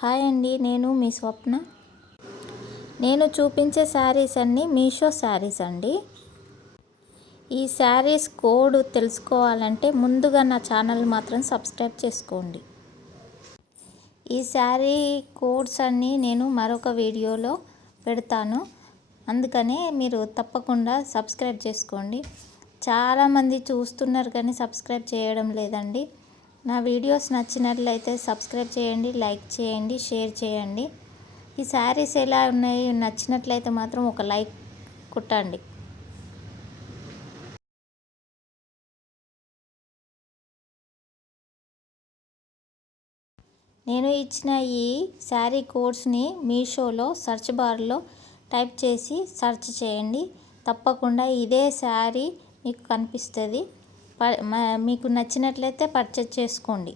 Hi అండి, నేను మీ స్వప్న. నేను చూపించే శారీస్ అన్నీ మీషో శారీస్ అండి. ఈ శారీస్ కోడ్ తెలుసుకోవాలంటే ముందుగా నా ఛానల్ మాత్రం సబ్స్క్రైబ్ చేసుకోండి. ఈ శారీ కోడ్స్ అన్నీ నేను మరొక వీడియోలో పెడతాను, అందుకనే మీరు తప్పకుండా సబ్స్క్రైబ్ చేసుకోండి. చాలామంది చూస్తున్నారు కానీ సబ్స్క్రైబ్ చేయడం లేదండి. నా వీడియోస్ నచ్చినట్లయితే సబ్స్క్రైబ్ చేయండి, లైక్ చేయండి, షేర్ చేయండి. ఈ శారీస్ ఎలా ఉన్నాయి నచ్చినట్లయితే మాత్రం ఒక లైక్ కొట్టండి. నేను ఇచ్చిన ఈ శారీ కోడ్స్ని మీషోలో సెర్చ్ బార్లో టైప్ చేసి సెర్చ్ చేయండి. తప్పకుండా ఇదే శారీ మీకు కనిపిస్తుంది. మీకు నచ్చినట్లయితే పర్చేజ్ చేసుకోండి.